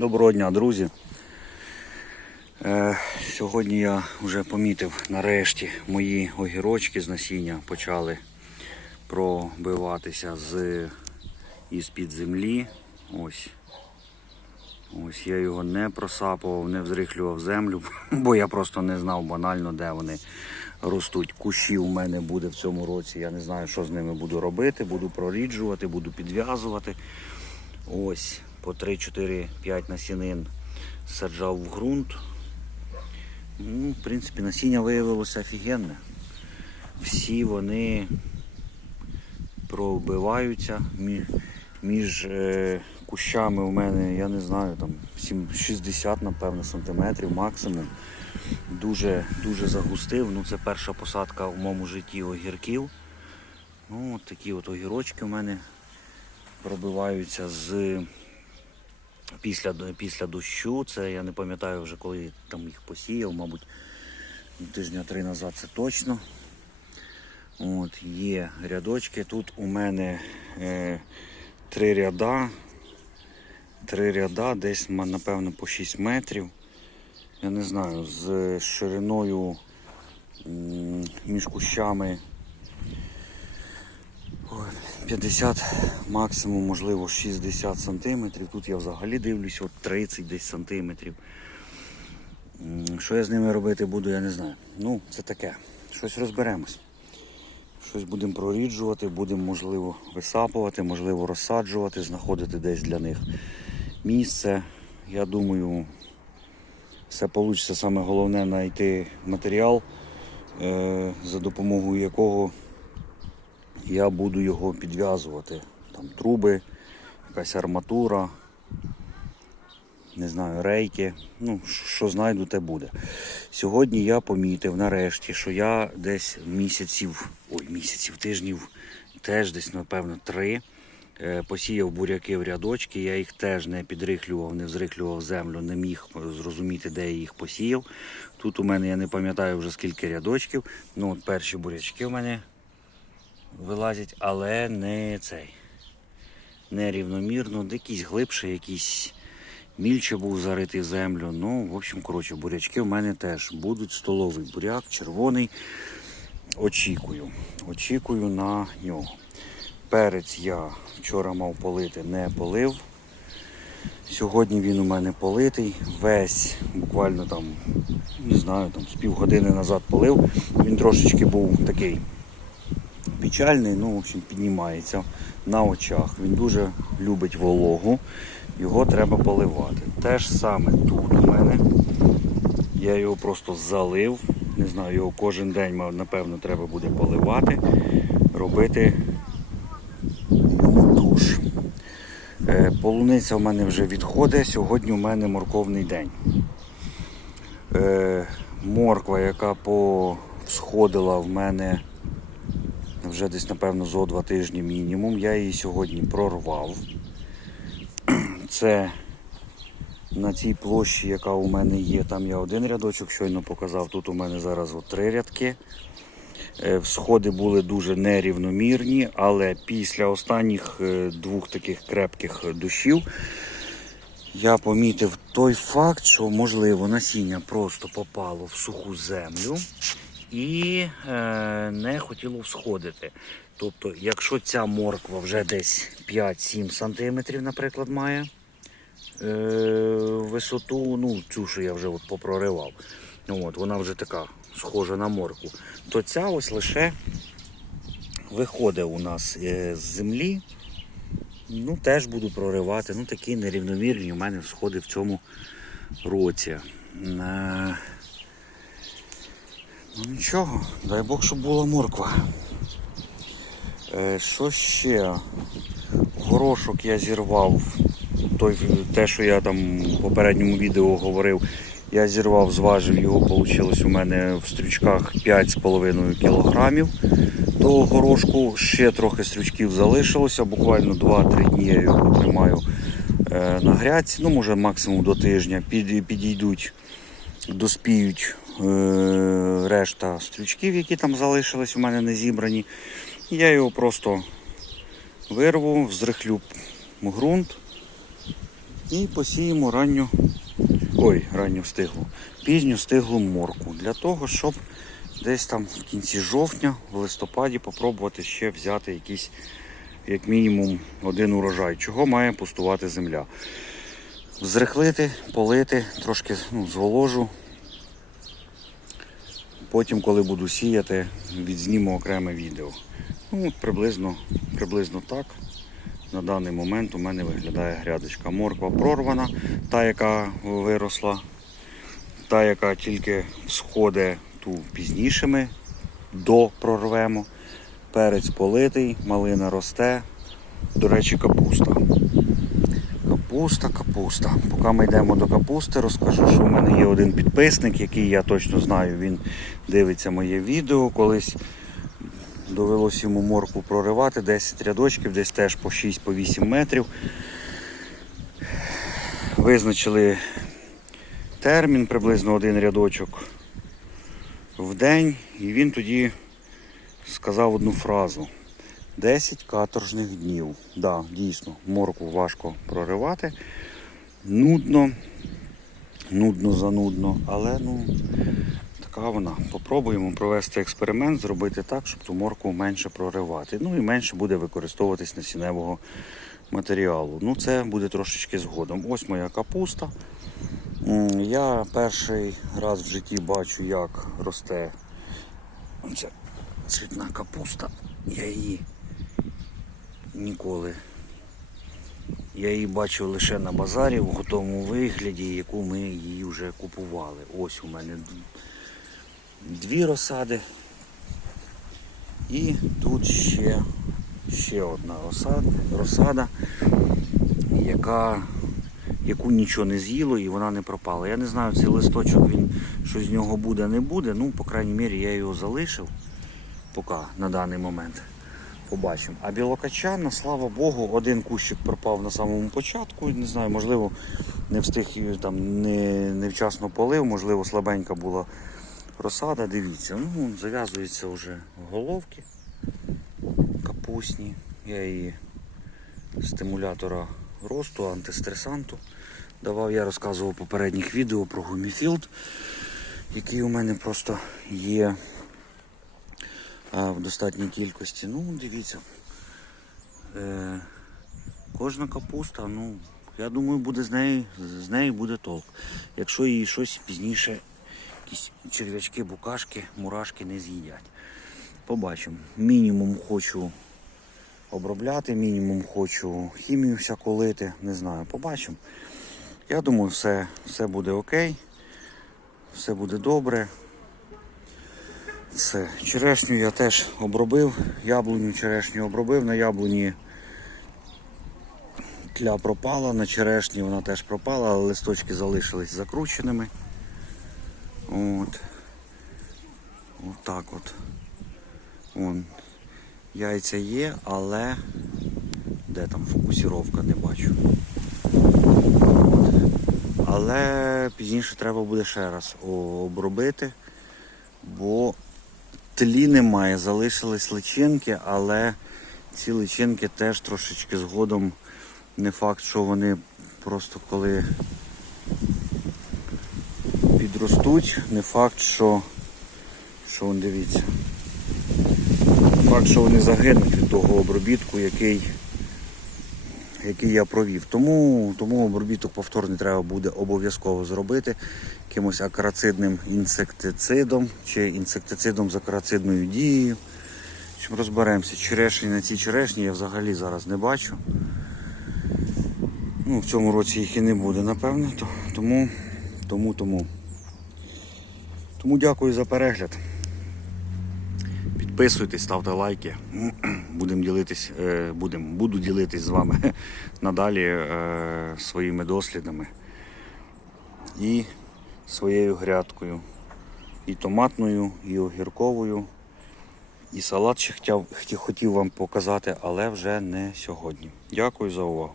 Доброго дня, друзі. Е, сьогодні я вже помітив, нарешті мої огірочки з насіння почали пробиватися з із-під землі. Ось. Ось я його не просапував, не взрихлював землю, бо я просто не знав банально, де вони ростуть. Кущі у мене буде в цьому році. Я не знаю, що з ними буду робити. Буду проріджувати, буду підв'язувати. Ось по 3-4-5 насінин саджав в ґрунт. Ну, в принципі, насіння виявилося офігенне. Всі вони пробиваються між, е, кущами у мене, я не знаю, там сім- 60, напевно, сантиметрів максимум. Дуже, дуже загустив. Ну, це перша посадка в моєму житті огірків. Ну, от такі от огірочки у мене пробиваються з після, після дощу. Це я не пам'ятаю вже коли там їх посіяв, мабуть, тижня три назад це точно. От, є рядочки. Тут у мене е, три ряда. Три ряда, десь напевно по 6 метрів. Я не знаю, з шириною між кущами 50, максимум, можливо, 60 сантиметрів. Тут я взагалі дивлюсь, от 30 десь сантиметрів. Що я з ними робити буду, я не знаю. Ну, це таке. Щось розберемось. Щось будемо проріджувати, будемо, можливо, висапувати, можливо, розсаджувати, знаходити десь для них місце. Я думаю, все вийде. Саме головне знайти матеріал, е, за допомогою якого я буду його підв'язувати. Там труби, якась арматура, не знаю, рейки. Ну, що- знайду, те буде. Сьогодні я помітив нарешті, що я десь місяців, ой, місяців, тижнів, теж десь, напевно, три. е, Посіяв буряки в рядочки, я їх теж не підрихлював, не взрихлював землю, не міг зрозуміти, де я їх посіяв. Тут у мене я не пам'ятаю вже скільки рядочків. Ну, от перші бурячки у мене вилазять, але не цей. Не рівномірно, якийсь глибше, якийсь мільче був заритий в землю. Ну, в общем, коротше, бурячки в мене теж будуть. Столовий буряк, червоний. Очікую. Очікую на нього. Перець я вчора мав полити, не полив. Сьогодні він у мене политий. Весь буквально там, не знаю, там з півгодини назад полив. Він трошечки був такий печальний, ну, в общем, піднімається на очах. Він дуже любить вологу, його треба поливати. Те ж саме тут у мене. Я його просто залив. Не знаю, його кожен день, напевно, треба буде поливати, робити душ. Е, Полуниця в мене вже відходить. Сьогодні у мене морковний день. Е, Морква, яка посходила в мене вже десь, напевно, зо два тижні мінімум. Я її сьогодні прорвав. Це на цій площі, яка у мене є, там я один рядочок щойно показав. Тут у мене зараз от три рядки. Е, Всходи були дуже нерівномірні, але після останніх е, двох таких крепких дощів я помітив той факт, що можливо насіння просто попало в суху землю і е, не хотіло всходити. Тобто, якщо ця морква вже десь 5-7 см, наприклад, має е, висоту, ну цю, що я вже от попроривав, ну, от, вона вже така схожа на моркву, то ця ось лише виходить у нас е, з землі. Ну, теж буду проривати. Ну, такі нерівномірні у мене сходи в цьому році. Ну нічого, дай Бог, щоб була морква. Е, що ще? Горошок я зірвав. Той, те, що я там в попередньому відео говорив, я зірвав, зважив його, вийшло у мене в стрючках 5,5 кілограмів того горошку. Ще трохи стрючків залишилося, буквально 2-3 дні я його тримаю е, на грядці. Ну, може максимум до тижня. Під, підійдуть, доспіють решта стрючків, які там залишились у мене не зібрані. Я його просто вирву, взрихлю ґрунт І посіємо ранню, ой, ранню стиглу, пізню стиглу морку. Для того, щоб десь там в кінці жовтня, в листопаді попробувати ще взяти якийсь, як мінімум, один урожай. Чого має пустувати земля. Зрихлити, полити, трошки ну, зволожу. Потім, коли буду сіяти, відзніму окреме відео. Ну, приблизно, приблизно так. На даний момент у мене виглядає грядочка. Морква прорвана, та, яка виросла, та, яка тільки сходить, ту пізніше ми допрорвемо. Перець политий, малина росте. До речі, капуста. Капуста, капуста. Поки ми йдемо до капусти, розкажу, що у мене є один підписник, який я точно знаю, він дивиться моє відео. Колись довелося йому морку проривати, 10 рядочків, десь теж по 6-8 метрів. Визначили термін, приблизно один рядочок в день, і він тоді сказав одну фразу. 10 каторжних днів. Да, дійсно, морку важко проривати. Нудно, нудно занудно, але ну, така вона. Попробуємо провести експеримент, зробити так, щоб ту морку менше проривати. Ну і менше буде використовуватись насінневого матеріалу. Ну, це буде трошечки згодом. Ось моя капуста. Я перший раз в житті бачу, як росте ця цвітна капуста. Я її ніколи. Я її бачив лише на базарі в готовому вигляді, яку ми її вже купували. Ось у мене дві розсади. І тут ще, ще одна розсада, розсада яка, яку нічого не з'їло і вона не пропала. Я не знаю, цей листочок він що з нього буде, не буде. Ну, по крайній мірі, я його залишив поки на даний момент. Побачимо. А білокачана, слава Богу, один кущик пропав на самому початку. Не знаю, можливо, не встиг там не, невчасно полив, можливо, слабенька була розсада. Дивіться, ну, зав'язуються вже головки капусні. Я її стимулятора росту, антистресанту давав. Я розказував в попередніх відео про гуміфілд, який у мене просто є а, в достатній кількості. Ну, дивіться. Е, кожна капуста, ну, я думаю, буде з неї, з неї буде толк. Якщо її щось пізніше, якісь черв'ячки, букашки, мурашки не з'їдять. Побачимо. Мінімум хочу обробляти, мінімум хочу хімію всяку лити, не знаю, побачимо. Я думаю, все, все буде окей, все буде добре. Все. Черешню я теж обробив, яблуню черешню обробив, на яблуні тля пропала, на черешні вона теж пропала, але листочки залишились закрученими. От. От от. Вон. Яйця є, але де там фокусіровка не бачу. От. Але пізніше треба буде ще раз обробити, бо тлі немає, залишились личинки, але ці личинки теж трошечки згодом не факт, що вони просто коли підростуть, не факт, що, що вон дивіться. Факт, що вони загинуть від того обробітку, який, який я провів. Тому, тому обробіток повторний треба буде обов'язково зробити якимось акарацидним інсектицидом чи інсектицидом з акарацидною дією. Чим розберемося, черешні на цій черешні я взагалі зараз не бачу. Ну, в цьому році їх і не буде, напевно. Тому, тому, тому. Тому дякую за перегляд. Підписуйтесь, ставте лайки. Будемо ділитись, е, будем, буду ділитись з вами надалі е, своїми дослідами і своєю грядкою. І томатною, і огірковою. І салат ще хотів, хотів вам показати, але вже не сьогодні. Дякую за увагу.